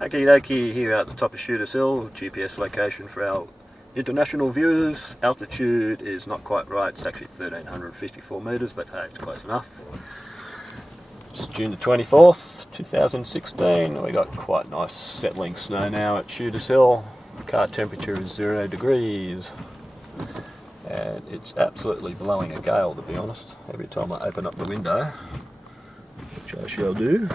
Okie dokie, here at the top of Shooters Hill, GPS location for our international viewers. Altitude is not quite right, it's actually 1354 metres, but hey, it's close enough. It's June the 24th, 2016. We got quite nice settling snow now at Shooters Hill. Car temperature is 0 degrees. And it's absolutely blowing a gale, to be honest. Every time I open up the window, which I shall do,